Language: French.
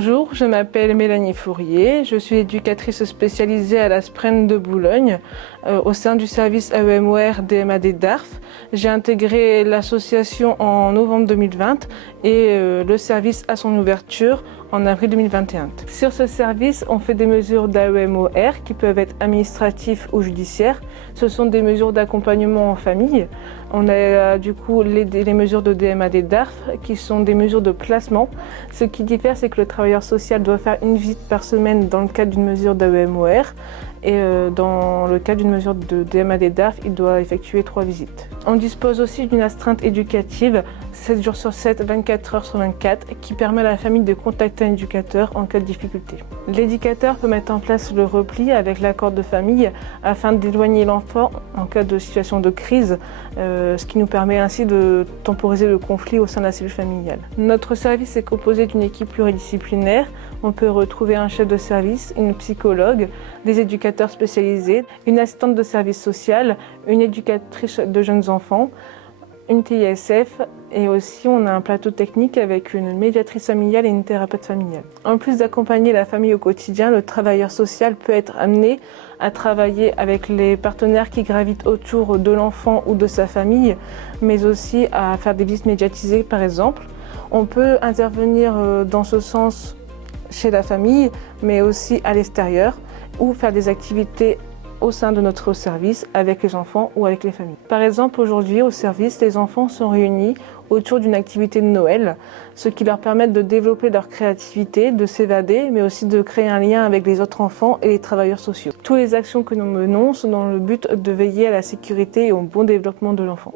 Bonjour, je m'appelle Mélanie Fourier, je suis éducatrice spécialisée à la SPREN de Boulogne au sein du service AEMOR DMAD DARF. J'ai intégré l'association en novembre 2020 et le service à son ouverture en avril 2021. Sur ce service, on fait des mesures d'AEMOR qui peuvent être administratives ou judiciaires. Ce sont des mesures d'accompagnement en famille. On a du coup les mesures de DMAD DARF qui sont des mesures de placement. Ce qui diffère, c'est que le travailleur social doit faire une visite par semaine dans le cadre d'une mesure d'AEMOR et dans le cadre d'une mesure de DMAD DARF, il doit effectuer 3 visites. On dispose aussi d'une astreinte éducative 7 jours sur 7, 24 heures sur 24 qui permet à la famille de contacter un éducateur en cas de difficulté. L'éducateur peut mettre en place le repli avec l'accord de famille afin d'éloigner l'enfant en cas de situation de crise, ce qui nous permet ainsi de temporiser le conflit au sein de la cellule familiale. Notre service est composé d'une équipe pluridisciplinaire. On peut retrouver un chef de service, une psychologue, des éducateurs spécialisés, une assistante de service social, une éducatrice de jeunes enfants, une TISF et aussi on a un plateau technique avec une médiatrice familiale et une thérapeute familiale. En plus d'accompagner la famille au quotidien, le travailleur social peut être amené à travailler avec les partenaires qui gravitent autour de l'enfant ou de sa famille, mais aussi à faire des visites médiatisées par exemple. On peut intervenir dans ce sens chez la famille, mais aussi à l'extérieur, ou faire des activités au sein de notre service avec les enfants ou avec les familles. Par exemple, aujourd'hui au service, les enfants sont réunis autour d'une activité de Noël, ce qui leur permet de développer leur créativité, de s'évader, mais aussi de créer un lien avec les autres enfants et les travailleurs sociaux. Toutes les actions que nous menons sont dans le but de veiller à la sécurité et au bon développement de l'enfant.